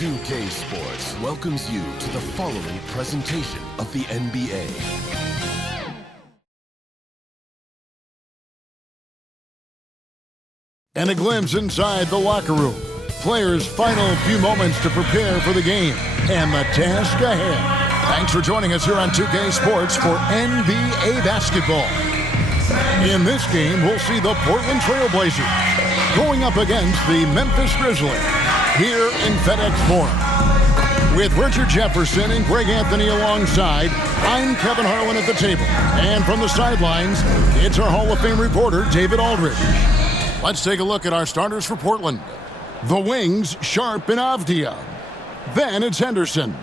2K Sports welcomes you to the following presentation of the NBA. And a glimpse inside the locker room. Players' final few moments to prepare for the game and the task ahead. Thanks for joining us here on 2K Sports for NBA basketball. In this game, we'll see the Portland Trail Blazers going up against the Memphis Grizzlies here in FEDEXFORUM. With Richard Jefferson and Greg Anthony alongside, I'm Kevin Harlan at the table. And from the sidelines, it's our Hall of Fame reporter, David Aldridge. Let's take a look at our starters for Portland. The wings, Sharp and Avdia. Then it's Henderson.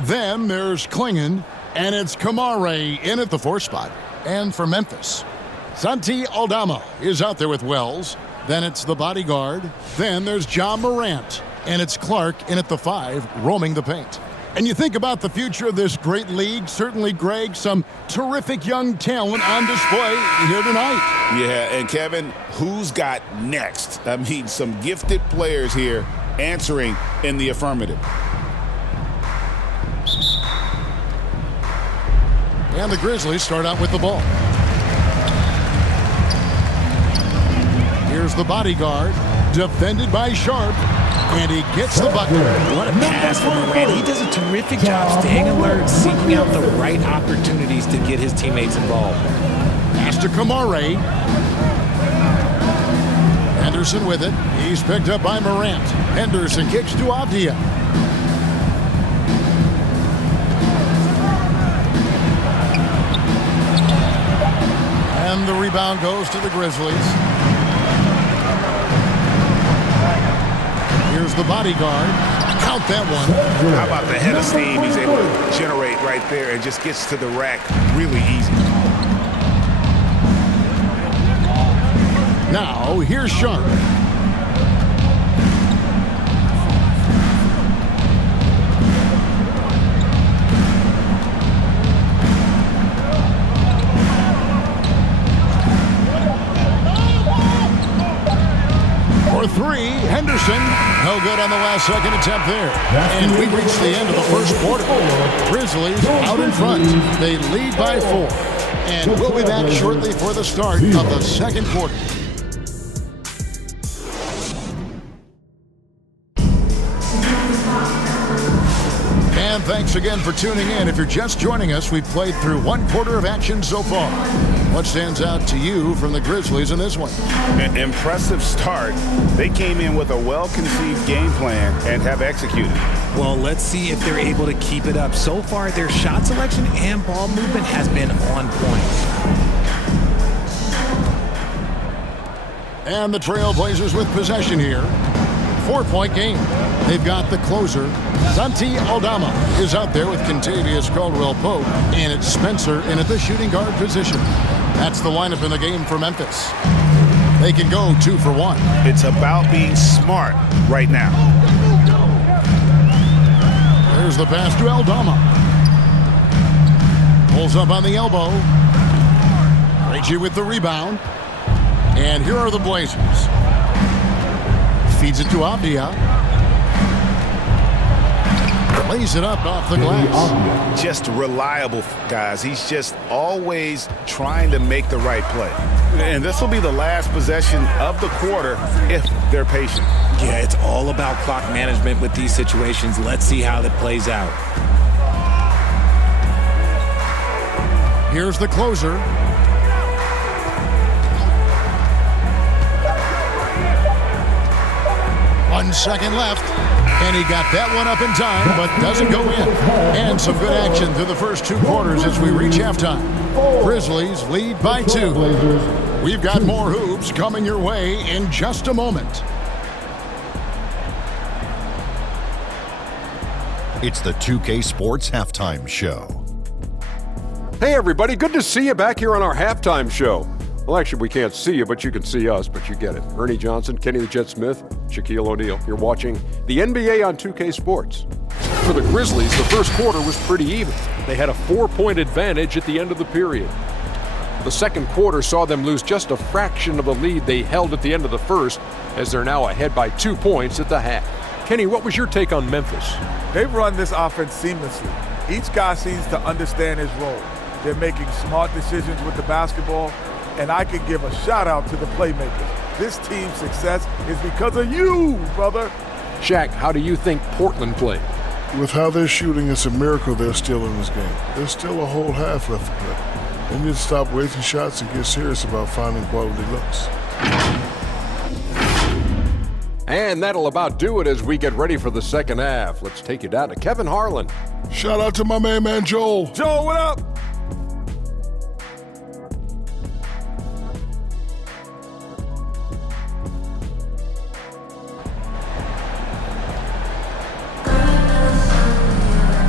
Then there's Clingan, and it's Kamare in at the 4 spot. And for Memphis, Santi Aldama is out there with Wells. Then it's the bodyguard. Then there's Ja Morant, and it's Clarke in at the 5, roaming the paint. And you think about the future of this great league, certainly, Greg, some terrific young talent on display here tonight. Yeah, and Kevin, who's got next? I mean, some gifted players here answering in the affirmative. And the Grizzlies start out with the ball. Here's the bodyguard, defended by Sharp, and he gets the bucket. What a pass from Morant. He does a terrific job staying alert, seeking out the right opportunities to get his teammates involved. Pass to Kamare. Henderson with it. He's picked up by Morant. Henderson kicks to Avdia. And the rebound goes to the Grizzlies. Here's the bodyguard. Count that one. How about the head of steam he's able to generate right there and just gets to the rack really easy. Now, here's Sharp. For 3, Henderson. No good on the last second attempt there. And we reach the end of the first quarter. Grizzlies out in front. They lead by 4. And we'll be back shortly for the start of the second quarter. And thanks again for tuning in. If you're just joining us, we've played through 1 quarter of action so far. What stands out to you from the Grizzlies in this one? An impressive start. They came in with a well-conceived game plan and have executed. Well, let's see if they're able to keep it up. So far, their shot selection and ball movement has been on point. And the Trailblazers with possession here. 4-point game. They've got the closer. Santi Aldama is out there with Contavious Caldwell-Pope, and it's Spencer in at the shooting guard position. That's the lineup in the game for Memphis. They can go 2 for 1. It's about being smart right now. There's the pass to Aldama. Pulls up on the elbow. Reggie with the rebound. And here are the Blazers. Feeds it to Avdia. Lays it up off the glass. Just reliable, guys. He's just always trying to make the right play. And this will be the last possession of the quarter if they're patient. Yeah, it's all about clock management with these situations. Let's see how that plays out. Here's the closer. One second left. And he got that one up in time, but doesn't go in. And some good action through the first 2 quarters as we reach halftime. Grizzlies lead by 2. We've got more hoops coming your way in just a moment. It's the 2K Sports Halftime Show. Hey everybody, good to see you back here on our halftime show. Well, actually, we can't see you, but you can see us, but you get it. Ernie Johnson, Kenny the Jet Smith, Shaquille O'Neal. You're watching the NBA on 2K Sports. For the Grizzlies, the first quarter was pretty even. They had a 4-point advantage at the end of the period. The second quarter saw them lose just a fraction of the lead they held at the end of the first, as they're now ahead by 2 points at the half. Kenny, what was your take on Memphis? They've run this offense seamlessly. Each guy seems to understand his role. They're making smart decisions with the basketball, and I could give a shout out to the playmakers. This team's success is because of you, brother. Shaq, how do you think Portland played? With how they're shooting, it's a miracle they're still in this game. There's still a whole half left to play. They need to stop wasting shots and get serious about finding quality looks. And that'll about do it as we get ready for the second half. Let's take you down to Kevin Harlan. Shout out to my man Joel. Joel, what up?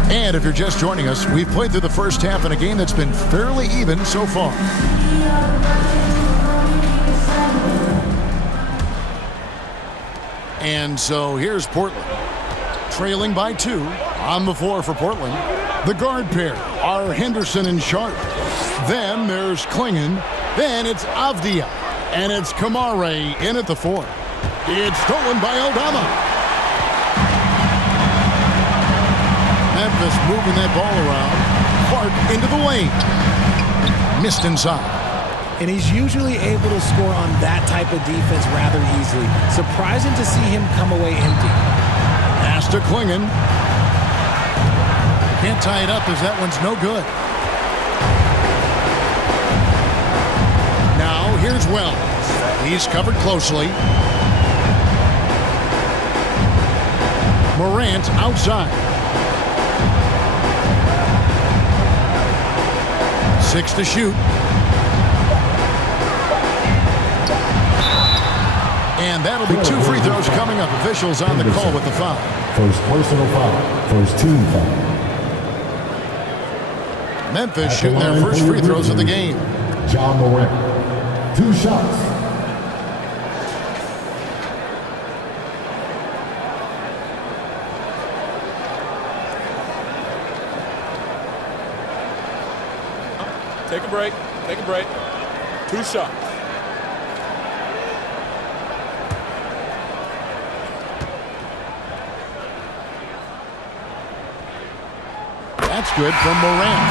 And if you're just joining us, we've played through the first half in a game that's been fairly even so far. And so here's Portland, trailing by 2 on the floor for Portland. The guard pair are Henderson and Sharp. Then there's Clingan. Then it's Avdia. And it's Kamare in at the 4. It's stolen by Aldama. Memphis moving that ball around. Clarke into the lane. Missed inside. And he's usually able to score on that type of defense rather easily. Surprising to see him come away empty. Pass to Clingan. Can't tie it up as that one's no good. Now here's Wells. He's covered closely. Morant outside. 6 to shoot. And that'll be 2 free throws coming up. Officials on the call with the foul. First personal foul. First team foul. Memphis shooting their first free throws of the game. Ja Morant. 2 shots. Take a break. Take a break. 2 shots. That's good from Morant.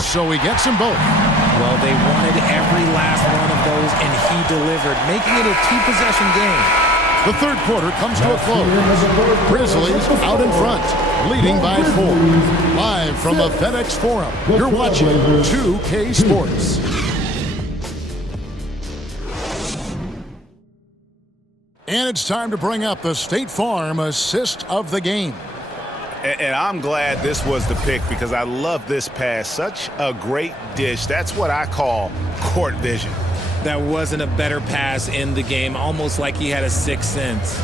So he gets them both. Well, they wanted every last one of those, and he delivered, making it a 2-possession game. The third quarter comes to a close. Grizzlies out in front, leading by 4. Live from the FEDEXFORUM, you're watching 2K Sports. And it's time to bring up the State Farm assist of the game. And I'm glad this was the pick because I love this pass. Such a great dish. That's what I call court vision. That wasn't a better pass in the game, almost like he had a 6th sense.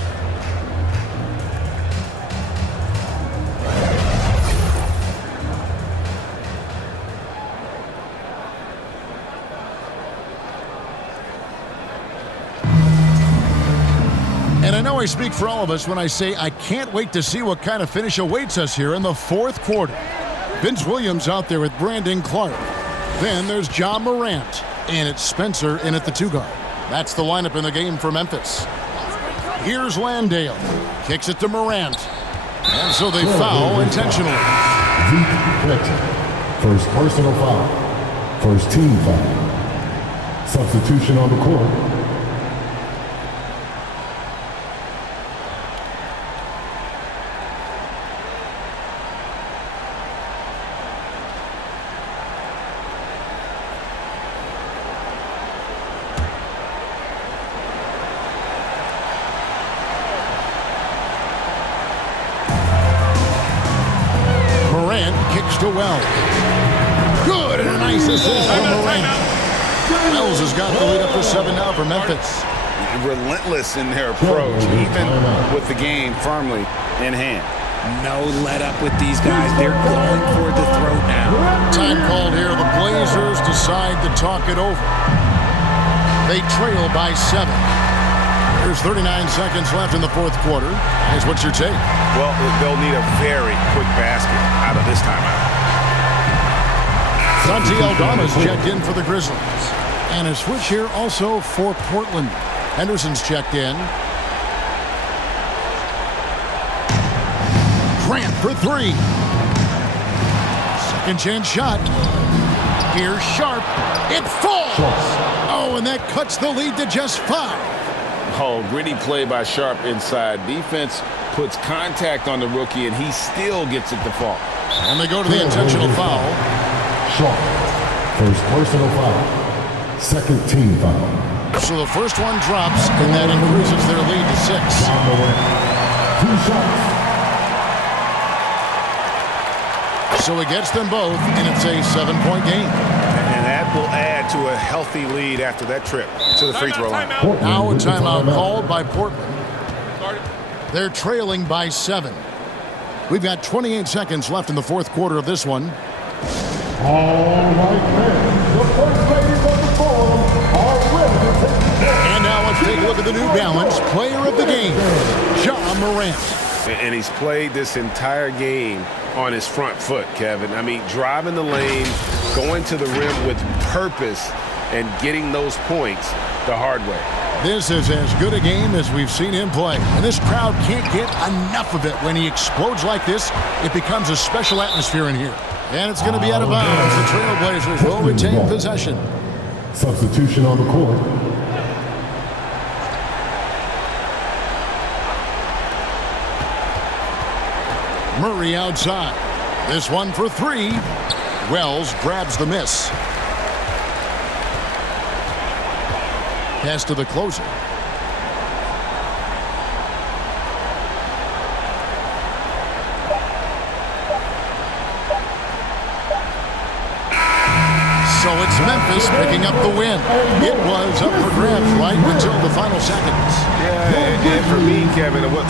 And I know I speak for all of us when I say I can't wait to see what kind of finish awaits us here in the 4th quarter. Vince Williams out there with Brandon Clarke. Then there's Ja Morant. And it's Spencer in at the 2 guard. That's the lineup in the game for Memphis. Here's Landale. Kicks it to Morant. And so they foul intentionally. First personal foul. First team foul. Substitution on the court. To Wells. Good, and a nice assist from Morant. Wells has got the lead up to 7 now for Memphis. Relentless in their approach, even with the game firmly in hand. No let up with these guys. They're going for the throat now. Time called here. The Blazers decide to talk it over. They trail by 7. There's 39 seconds left in the fourth quarter. Guys, what's your take? Well, they'll need a very quick basket out of this timeout. Santi Aldama's checked in for the Grizzlies. And a switch here also for Portland. Henderson's checked in. Grant for 3. Second chance shot. Here's Sharp. It falls. Oh, and that cuts the lead to just 5. Oh, gritty play by Sharp inside. Defense puts contact on the rookie, and he still gets it to fall. And they go to the intentional foul. Sharp. First personal foul. Second team foul. So the first one drops, and that increases their lead to 6. Ja Morant. 2 shots. So it gets them both, and it's a 7-point game. And that will add to a healthy lead after that trip to the free throw line. Now a timeout called by Portland. They're trailing by 7. We've got 28 seconds left in the fourth quarter of this one. All right, men. The first ladies of the forum are ready to take the game. And now let's take a look at the New Balance player of the game, Ja Morant. And he's played this entire game on his front foot, Kevin. I mean, driving the lane, going to the rim with purpose, and getting those points the hard way. This is as good a game as we've seen him play. And this crowd can't get enough of it. When he explodes like this, it becomes a special atmosphere in here. And it's going to be out of bounds. The Trailblazers will retain possession. Substitution on the court. Murray outside. This one for 3. Wells grabs the miss. Pass to the closer. So it's Memphis picking up the win. It was up for grabs right until the final seconds. Yeah, and for me, Kevin, what